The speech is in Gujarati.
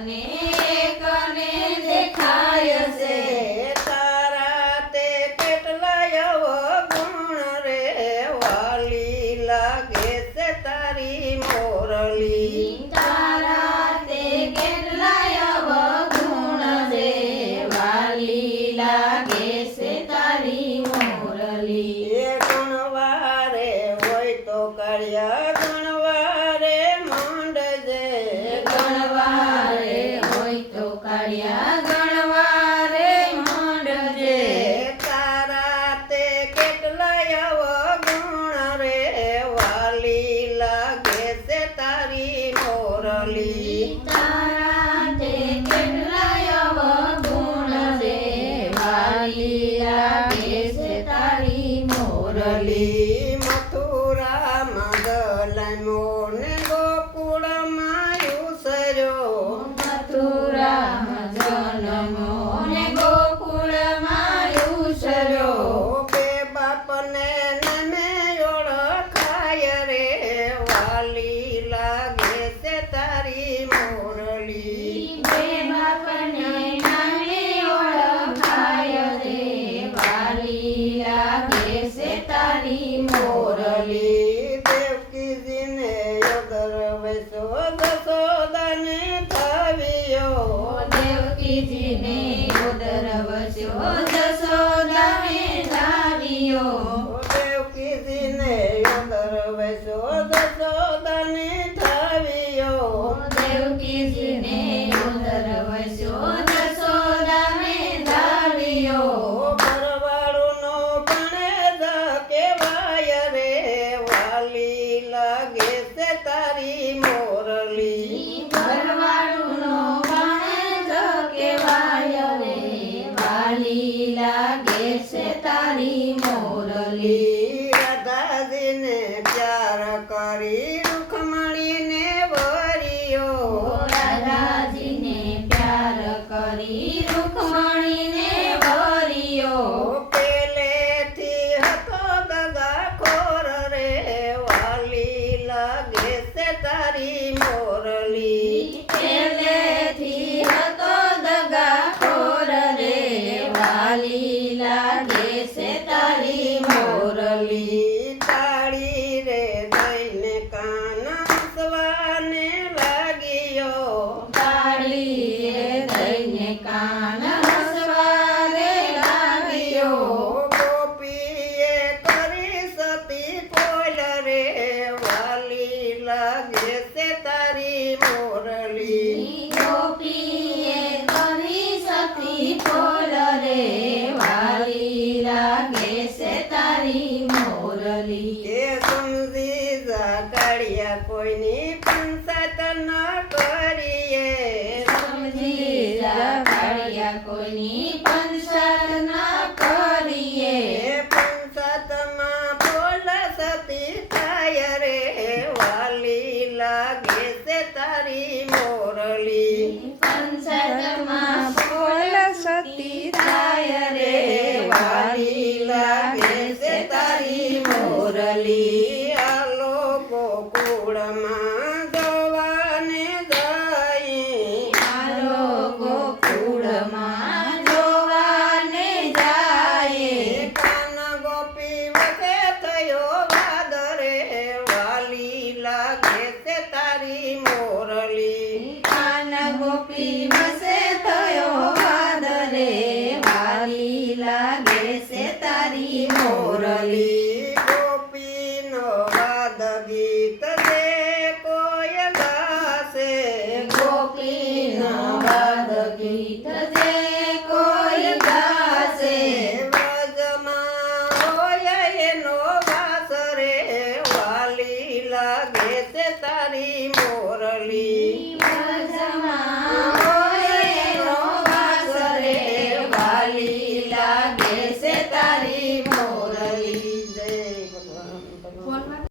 મને કને દેખાય છે તારા તે કેટલાય અવગુણ રે વાલી લાગે છે તારી મોરલી તારા તે કેટલાય અવગુણ રે વાલી લાગે છે તારી મોરલી એ ગણવારે હોય તો કાળિયા ગણવારે માંડજે ગણવારે હોય તો કાળિયા ગણવારે માંડજે તારા તે કેટલાય અવગુણ રે વાલી લાગે છે તારી મોરલી તારા તે કેટલાય અવગુણ રે વાલી લાગે છે તારી મોરલી મથુરા મંગલમો ને ગોકુળમાં યુસર્યો મથુરામાં જન્મો ને ગોકુળમાં ઉછર્યો બે બાપને નામે ઓળખાય રે વાલી લાગે છે તારી મોરલી બે બાપને નામે ઓળખાય રે વાલી લાગે છે તારી મોરલી દેવકીજીને યોગર વૈસો જશોદાને થવિયો દેવકીજીને ઉદર વસ્યો જશોદાને લાવ્યો દેવકીજીને યોગર વૈસો જશોદાને થવિયો દેવકીજીને ઉદર વસ્યો જશોદાને લાવ્યો ભરવાડુનો ભણેજ કહેવાય રે વાલી લાગે છે તારી મોરલી ભરવાડુનો ભાણેજ કહેવાય રે વાલી લાગે છે તારી મોરલી રાધાજીને પ્યાર કરી રૂખમણીને વરિયો રાધાજીને પ્યાર કરી રૂકમણીને વરિયો પેલેથી હતો દગાખોર રે વાલી લાગે છે તારી મોરલી પહેલેથી હતો દગાખોર રે વાલી લાગે છે તારી મોરલી તાળી રે દઈને કાન હસવાને લાગ્યો તાળી રે દઈને કાન હસવા રે લાગ્યો ગોપીએ કરી સતી પોલ રે વાલી લાગે છે તારી મોરલી ગોપીએ કરી સતી પોલ રે વાલી લાગે છે તારી મોરલી એ સમજી જા કાળિયા કોઈની પંચાયત ન કરીએ સમજી જા કાળિયા કોઈની પંચાયત ના કરીએ એ પંચાયતમાં બોલ સતી થાય રે વાલી લાગે છે તારી મોરલી પંચાયતમાં બોલ સતી થાય રે વાલી લાગે છે તારી મોરલી આ લોકો કુળમાં જવાને જાય આલો ગોકુળમાં જોવાને જાય કાન ગોપી વખે થયો વાદ રે વાલી લાગે છે તારી મોરલી કાન ગોપી વસે